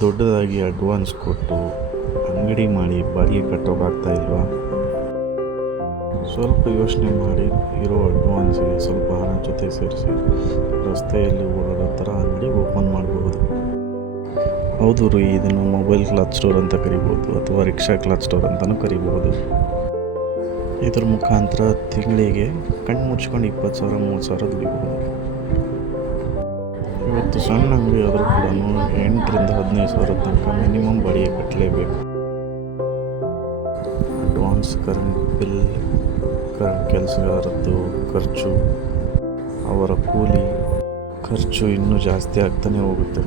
ದೊಡ್ಡದಾಗಿ ಅಡ್ವಾನ್ಸ್ ಕೊಟ್ಟು ಅಂಗಡಿ ಮಾಡಿ ಬಾಡಿಗೆ ಕಟ್ಟೋಕ್ಕಾಗ್ತಾ ಇಲ್ವಾ? ಸ್ವಲ್ಪ ಯೋಚನೆ ಮಾಡಿ ಇರೋ ಅಡ್ವಾನ್ಸಿಗೆ ಸ್ವಲ್ಪ ಹಣ ಜೊತೆ ಸೇರಿಸಿ ರಸ್ತೆಯಲ್ಲಿ ಓಡಾಡೋ ಥರ ಅಂಗಡಿ ಓಪನ್ ಮಾಡಬಹುದು. ಹೌದು ರೀ, ಇದನ್ನು ಮೊಬೈಲ್ ಕ್ಲಾತ್ ಸ್ಟೋರ್ ಅಂತ ಕರಿಬೋದು ಅಥವಾ ರಿಕ್ಷಾ ಕ್ಲಾತ್ ಸ್ಟೋರ್ ಅಂತಲೂ ಕರಿಬಹುದು. ಇದರ ಮುಖಾಂತರ ತಿಂಗಳಿಗೆ ಕಣ್ಣು ಮುಚ್ಕೊಂಡು 20,000 30,000 ದುಡಿಬಹುದು. ಇವತ್ತು ಸಣ್ಣ ಅಂಗಡಿ ಆದರೂ ಕೂಡ 8ರಿಂದ 15,000 ತನಕ ಮಿನಿಮಮ್ ಬಾಡಿಗೆ ಕಟ್ಟಲೇಬೇಕು. ಅಡ್ವಾನ್ಸ್, ಕರೆಂಟ್ ಬಿಲ್, ಕೆಲಸಗಾರದ್ದು ಖರ್ಚು, ಅವರ ಕೂಲಿ ಖರ್ಚು ಇನ್ನೂ ಜಾಸ್ತಿ ಆಗ್ತಾನೆ ಹೋಗುತ್ತೆ.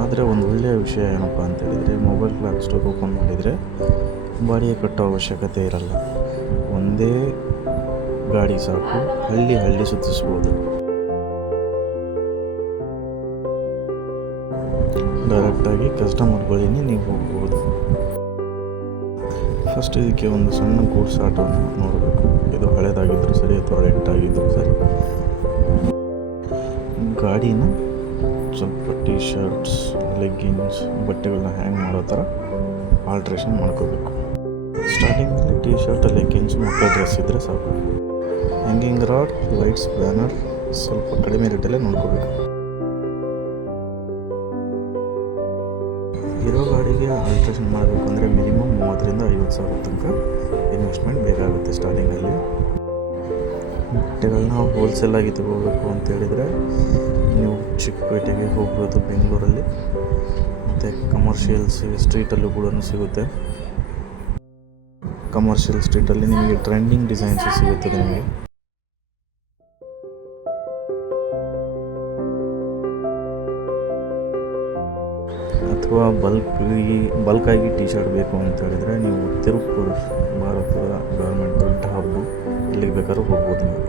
ಆದರೆ ಒಂದು ಒಳ್ಳೆಯ ವಿಷಯ ಏನಪ್ಪ ಅಂತ ಹೇಳಿದರೆ, ಮೊಬೈಲ್ ಕ್ಲಾತ್ ಸ್ಟೋರ್ ಓಪನ್ ಮಾಡಿದರೆ ಬಾಡಿಗೆ ಕಟ್ಟೋ ಅವಶ್ಯಕತೆ ಇರಲ್ಲ. ಒಂದೇ ಗಾಡಿ ಸಾಕು, ಹಳ್ಳಿ ಸುತ್ತಿಸ್ಬೋದು. ಡೈರೆಕ್ಟಾಗಿ ಕಸ್ಟಮರ್ ಬಳಿನೇ ನೀವು ಹೋಗ್ಬೋದು. ಫಸ್ಟ್ ಇದಕ್ಕೆ ಒಂದು ಸಣ್ಣ ಗೂಡ್ಸ್ ಆಟೋವನ್ನು ನೋಡಬೇಕು. ಇದು ಹಳೇದಾಗಿದ್ದರೂ ಸರಿ ಅಥವಾ ರೆಂಟ್ ಆಗಿದ್ದರೂ ಸರಿ. ಗಾಡಿನ ಸ್ವಲ್ಪ ಟೀ ಶರ್ಟ್ಸ್, ಲೆಗ್ಗಿನ್ಸ್, ಬಟ್ಟೆಗಳನ್ನ ಹ್ಯಾಂಗ್ ಮಾಡೋ ಥರ ಆಲ್ಟ್ರೇಷನ್ ಮಾಡ್ಕೋಬೇಕು. ಸ್ಟಾರ್ಟಿಂಗಲ್ಲಿ ಟೀ ಶರ್ಟ್, ಲೆಗ್ಗಿನ್ಸ್, ಮಕ್ಕಳ ಡ್ರೆಸ್ ಇದ್ದರೆ ಸಾಕು. ಹ್ಯಾಂಗಿಂಗ್ ರಾಡ್, ಲೈಟ್ಸ್, ಬ್ಯಾನರ್ ಸ್ವಲ್ಪ ಕಡಿಮೆ ರೇಟಲ್ಲೇ ನೋಡ್ಕೋಬೇಕು. ಇರೋ ಗಾಡಿಗೆ ಆಲ್ಟ್ರೇಷನ್ ಮಾಡಬೇಕು ಅಂದರೆ ಮಿನಿಮಮ್ 30,000ರಿಂದ 50,000 ತನಕ ಇನ್ವೆಸ್ಟ್ಮೆಂಟ್ ಬೇಕಾಗುತ್ತೆ ಸ್ಟಾರ್ಟಿಂಗಲ್ಲಿ. ಬಟ್ಟೆಗಳನ್ನ ಹೋಲ್ಸೇಲಾಗಿ ತಗೋಬೇಕು ಅಂತ ಹೇಳಿದರೆ ನೀವು ಚಿಕ್ಕಪೇಟೆಗೆ ಹೋಗ್ಬೋದು ಬೆಂಗಳೂರಲ್ಲಿ. ಮತ್ತು ಕಮರ್ಷಿಯಲ್ ಸ್ಟ್ರೀಟಲ್ಲೂ ಕೂಡ ಸಿಗುತ್ತೆ. ಕಮರ್ಷಿಯಲ್ ಸ್ಟ್ರೀಟಲ್ಲಿ ನಿಮಗೆ ಟ್ರೆಂಡಿಂಗ್ ಡಿಸೈನ್ಸ್ ಸಿಗುತ್ತದೆ ನಿಮಗೆ. ಅಥವಾ ಬಲ್ಕಾಗಿ ಟೀ ಶರ್ಟ್ ಬೇಕು ಅಂತ ಹೇಳಿದರೆ ನೀವು ತಿರುಪುರ, ಭಾರತದ ಗೌರ್ಮೆಂಟ್ ದೊಡ್ಡ ಹಬ್ಬು, ಇಲ್ಲಿಗೆ ಬೇಕಾದ್ರೂ ಹೋಗ್ಬೋದು ನೀವು.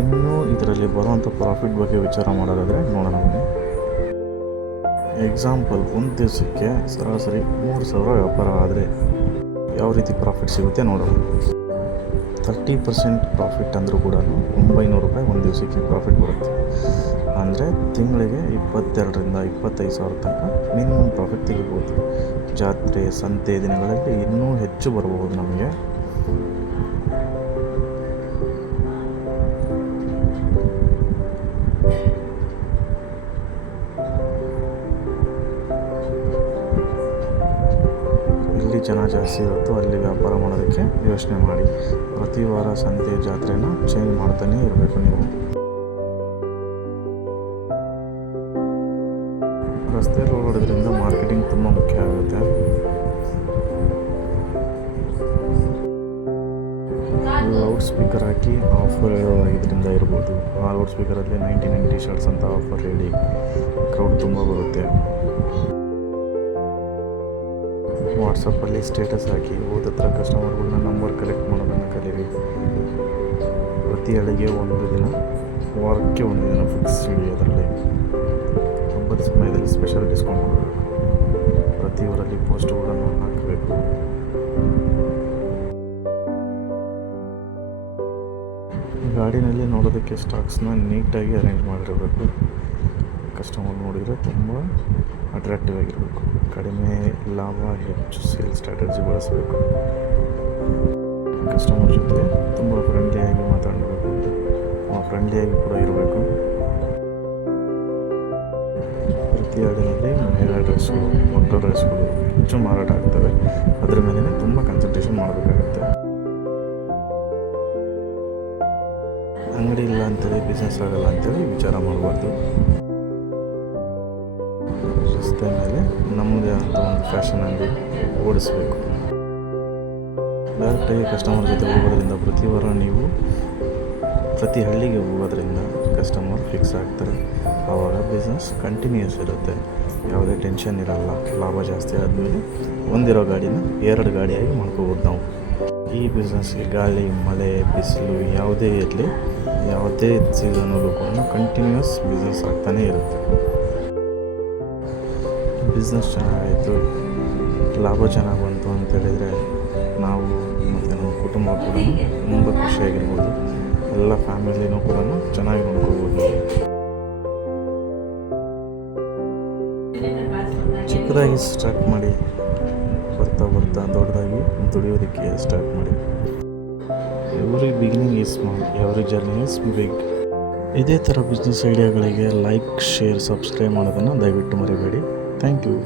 ಇನ್ನೂ ಇದರಲ್ಲಿ ಬರುವಂಥ ಪ್ರಾಫಿಟ್ ಬಗ್ಗೆ ವಿಚಾರ ಮಾಡೋದಾದರೆ ನೋಡೋಣ ಬನ್ನಿ. ಎಕ್ಸಾಂಪಲ್, ಒಂದು ದಿವಸಕ್ಕೆ ಸರಾಸರಿ 3,000 ವ್ಯಾಪಾರ ಆದರೆ ಯಾವ ರೀತಿ ಪ್ರಾಫಿಟ್ ಸಿಗುತ್ತೆ ನೋಡೋಣ. 30% ಪ್ರಾಫಿಟ್ ಅಂದರೂ ಕೂಡ 900 ರೂಪಾಯಿ ಒಂದು ದಿವಸಕ್ಕೆ ಪ್ರಾಫಿಟ್ ಬರುತ್ತೆ. ಅಂದರೆ ತಿಂಗಳಿಗೆ 22,000ರಿಂದ 25,000 ತನಕ ಮಿನಿಮಮ್ ಪ್ರಾಫಿಟ್ ತೆಗಿಬೋದು. ಜಾತ್ರೆ, ಸಂತೆ ದಿನಗಳಲ್ಲಿ ಇನ್ನೂ ಹೆಚ್ಚು ಬರಬಹುದು ನಮಗೆ. ಎಲ್ಲಿ ಜನ ಜಾಸ್ತಿ ಇರುತ್ತೋ ಅಲ್ಲಿ ವ್ಯಾಪಾರ ಮಾಡೋದಕ್ಕೆ ಯೋಚನೆ ಮಾಡಿ. ಪ್ರತಿ ವಾರ ಸಂತೆ, ಜಾತ್ರೆನ ಚೇಂಜ್ ಮಾಡ್ತಾನೇ ಇರಬೇಕು ನೀವು. ರಸ್ತೆಯಲ್ಲಿ ಓಡಾಡೋದ್ರಿಂದ ಮಾರ್ಕೆಟಿಂಗ್ ತುಂಬ ಮುಖ್ಯ ಆಗುತ್ತೆ. ಲೌಡ್ ಸ್ಪೀಕರ್ ಹಾಕಿ ಆಫರ್ ಹೇಳೋದ್ರಿಂದ ಇರ್ಬೋದು. ಆ ಲೌಡ್ ಸ್ಪೀಕರಲ್ಲಿ 99 ಟಿ ಶರ್ಟ್ಸ್ ಅಂತ ಆಫರ್ ಹೇಳಿ ಕ್ರೌಡ್ ತುಂಬ ಬರುತ್ತೆ. ವಾಟ್ಸಪ್ಪಲ್ಲಿ ಸ್ಟೇಟಸ್ ಹಾಕಿ ಹೋದತ್ರ ಕಸ್ಟಮರ್ಗಳನ್ನ ನಂಬರ್ ಕಲೆಕ್ಟ್ ಮಾಡೋದನ್ನು ಕಲೀರಿ. ಪ್ರತಿ ಹಳ್ಳಿಗೆ ಒಂದು ದಿನ, ವಾರಕ್ಕೆ ಒಂದು ದಿನ ಫಿಕ್ಸ್ ಇಡಿ. ಅದರಲ್ಲಿ ಹಬ್ಬದ ಸಮಯದಲ್ಲಿ ಸ್ಪೆಷಲ್ ಡಿಸ್ಕೌಂಟ್ ಕೊಡಬೇಕು. ಪ್ರತಿ ಊರಲ್ಲಿ ಪೋಸ್ಟ್ಗಳನ್ನು ಹಾಕಬೇಕು. ಗಾಡಿನಲ್ಲಿ ನೋಡೋದಕ್ಕೆ ಸ್ಟಾಕ್ಸ್ನ ನೀಟಾಗಿ ಅರೇಂಜ್ ಮಾಡಿರಬೇಕು. ಕಸ್ಟಮರ್ ನೋಡಿದರೆ ತುಂಬ ಅಟ್ರಾಕ್ಟಿವ್ ಆಗಿರಬೇಕು. ಕಡಿಮೆ ಲಾಭ, ಹೆಚ್ಚು ಸೇಲ್ ಸ್ಟ್ರಾಟಜಿ ಬಳಸಬೇಕು. ಕಸ್ಟಮರ್ ಜೊತೆ ತುಂಬ ಫ್ರೆಂಡ್ಲಿಯಾಗಿ ಮಾತಾಡಬೇಕು, ಫ್ರೆಂಡ್ಲಿಯಾಗಿ ಕೂಡ ಇರಬೇಕು. ಪ್ರತಿ ಹಾಡಿನಲ್ಲಿ ಮಹಿಳಾ ಡ್ರೆಸ್ಗಳು, ಮಕ್ಕಳ ಡ್ರೆಸ್ಗಳು ಹೆಚ್ಚು ಮಾರಾಟ ಆಗ್ತವೆ. ಅದರ ಮೇಲೆ ತುಂಬ ಕಾನ್ಸಂಟ್ರೇಷನ್ ಮಾಡಬೇಕಾಗುತ್ತೆ. ಅಂಗಡಿ ಇಲ್ಲ ಅಂತೇಳಿ ಬಿಸ್ನೆಸ್ ಆಗಲ್ಲ ಅಂತೇಳಿ ವಿಚಾರ ಮಾಡಬಾರ್ದು. ರಸ್ತೆ ಮೇಲೆ ನಮ್ಮದೇ ಆದಂಥ ಒಂದು ಫ್ಯಾಷನ್ ಅಂಗಡಿ ಓಡಿಸಬೇಕು. ಡೈರೆಕ್ಟಾಗಿ ಕಸ್ಟಮರ್ ಜೊತೆ ಹೋಗೋದ್ರಿಂದ ಪ್ರತಿ ವಾರ ನೀವು ಪ್ರತಿ ಹಳ್ಳಿಗೆ ಹೋಗೋದ್ರಿಂದ ಕಸ್ಟಮರ್ ಫಿಕ್ಸ್ ಆಗ್ತಾರೆ. ಆವಾಗ ಬಿಸ್ನೆಸ್ ಕಂಟಿನ್ಯೂಸ್ ಇರುತ್ತೆ, ಯಾವುದೇ ಟೆನ್ಷನ್ ಇರಲ್ಲ. ಲಾಭ ಜಾಸ್ತಿ ಆದಮೇಲೆ ಒಂದಿರೋ ಗಾಡಿನ 2 ಗಾಡಿಯಾಗಿ ಮಾಡ್ಕೋಬೋದು ನಾವು. ಈ ಬಿಸ್ನೆಸ್ಗೆ ಗಾಳಿ, ಮಳೆ, ಬಿಸಿಲು ಯಾವುದೇ ಇರಲಿ, ಯಾವುದೇ ಸೀಸನಲ್ಲೂ ಕೂಡ ಕಂಟಿನ್ಯೂಸ್ ಬಿಸ್ನೆಸ್ ಆಗ್ತಾನೇ ಇರುತ್ತೆ. ಬಿಸ್ನೆಸ್ ಚೆನ್ನಾಗಾಯಿತು, ಲಾಭ ಚೆನ್ನಾಗಿ ಬಂತು ಅಂತೇಳಿದರೆ ನಾವು ಮತ್ತು ನಮ್ಮ ಕುಟುಂಬ ಕೂಡ ತುಂಬ ಖುಷಿಯಾಗಿರ್ಬೋದು. ಎಲ್ಲ ಫ್ಯಾಮಿಲಿನೂ ಕೂಡ ಚೆನ್ನಾಗಿ ನೋಡ್ಕೋಬೋದು. ಚಿಕ್ಕದಾಗಿ ಸ್ಟಾರ್ಟ್ ಮಾಡಿ ಬರ್ತಾ ಬರ್ತಾ ದೊಡ್ಡದಾಗಿ ದುಡಿಯೋದಕ್ಕೆ ಸ್ಟಾರ್ಟ್ ಮಾಡಿ. Every beginning is small, every journey is big. ಇದೇ ಥರ ಬಿಸ್ನೆಸ್ ಐಡಿಯಾಗಳಿಗೆ ಲೈಕ್, ಶೇರ್, ಸಬ್ಸ್ಕ್ರೈಬ್ ಮಾಡೋದನ್ನು ದಯವಿಟ್ಟು ಮರಿಬೇಡಿ. Thank you.